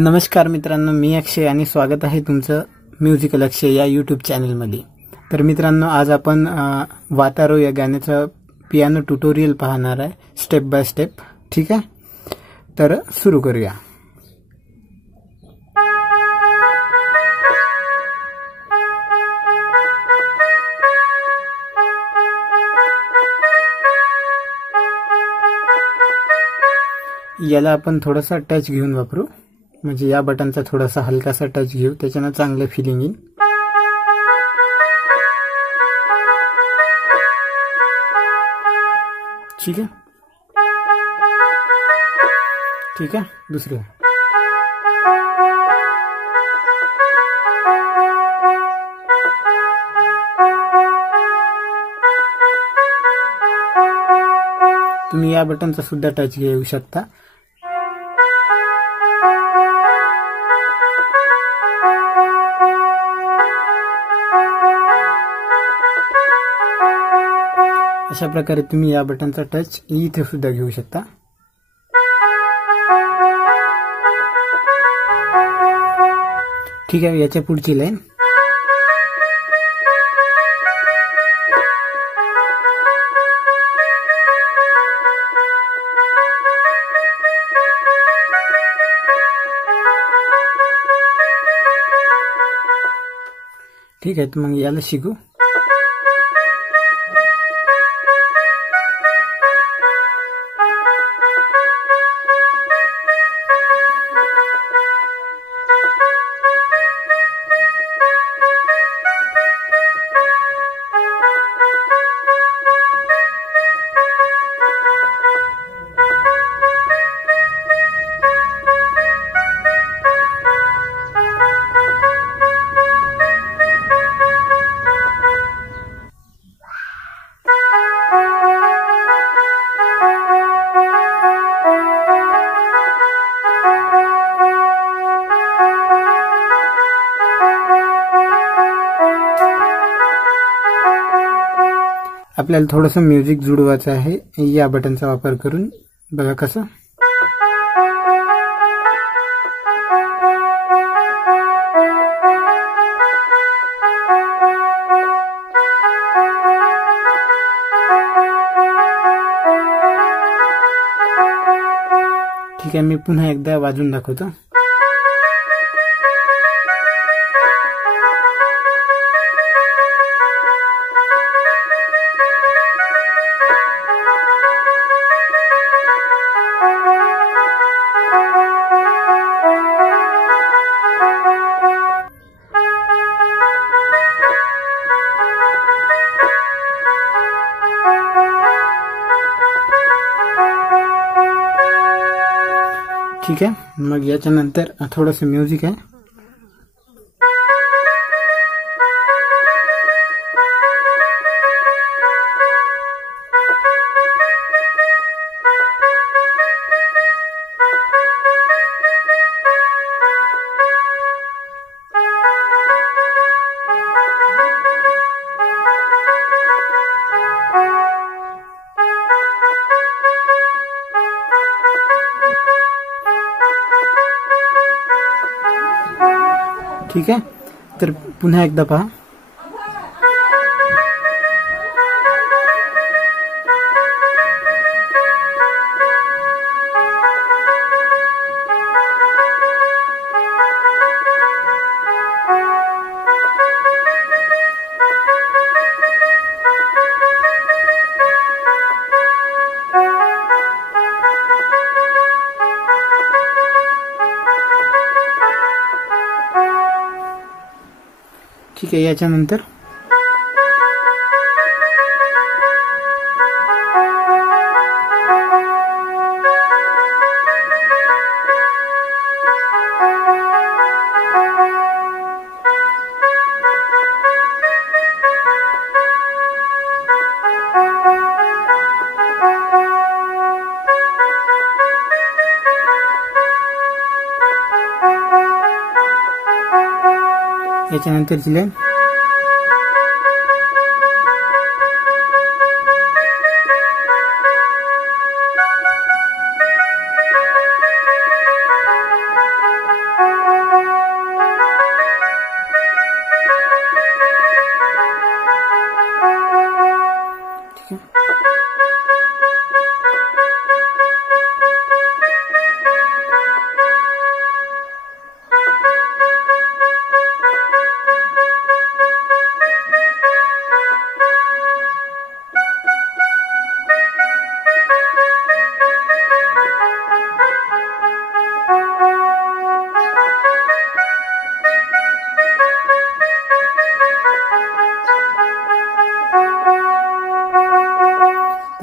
नमस्कार मित्रांनो, मी अक्षय आणि स्वागत आहे तुमचं म्युझिकल अक्षय या यूट्यूब चॅनलमध्ये। तर मित्रांनो, आज आपण वाता या गाण्याचा पियानो ट्युटोरियल पाहणार आहे, स्टेप बाय स्टेप। ठीक आहे, तर सुरू करूया। याला आपण थोडासा टच घेऊन वापरू, म्हणजे या बटनचा थोडासा हलकासा टच घेऊ, त्याच्यानं चांगलं फीलिंग येईल। ठीक आहे, ठीक आहे। दुसरं तुम्ही या बटनचा सुद्धा टच घेऊ शकता। अशा प्रकारे तुम्ही या बटनचा टच इथे सुद्धा घेऊ शकता। ठीक आहे, याच्या पुढची लाईन ठीक आहे, तर मग याला शिकू। आपल्याला थोडंसं म्युझिक जुळवायचं आहे या बटनचा वापर करून। बघा कसं। ठीक आहे, मी पुन्हा एकदा वाजवून दाखवतो। ठीक आहे, मग याच्यानंतर थोडंसं म्युझिक आहे। ठीक आहे, तर पुन्हा एकदा पहा। ठीक आहे, याच्यानंतर याच्यानंतरची लाईन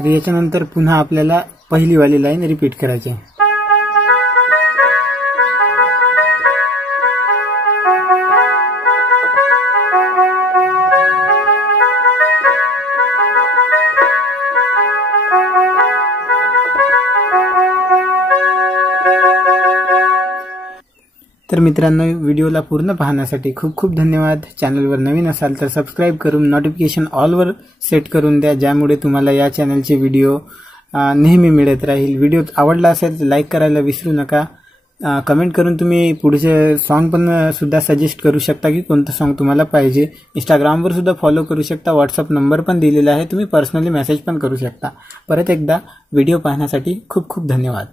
तर याच्यानंतर पुन्हा आपल्याला पहिली वाली लाईन रिपीट करायची आहे. तर मित्रांनो, व्हिडिओला पूर्ण पाहण्यासाठी खूप खूप धन्यवाद. चॅनलवर नवीन असाल तर सबस्क्राइब करून नोटिफिकेशन ऑलवर सेट करून द्या, ज्यामुळे तुम्हाला या चॅनलचे व्हिडिओ नेहमी मिळत राहील. व्हिडिओ आवडला असेल तर लाईक करायला विसरू नका. कमेंट करून तुम्ही पुढचे सॉन्ग पण सुद्धा सजेस्ट करू शकता की कोणतं सॉन्ग तुम्हाला पाहिजे. इंस्टाग्रामवर सुद्धा फॉलो करू शकता. व्हॉट्सअप नंबर पण दिलेला आहे, तुम्ही पर्सनली मेसेज पण करू शकता. परत एकदा व्हिडिओ पाहण्यासाठी खूप खूप धन्यवाद.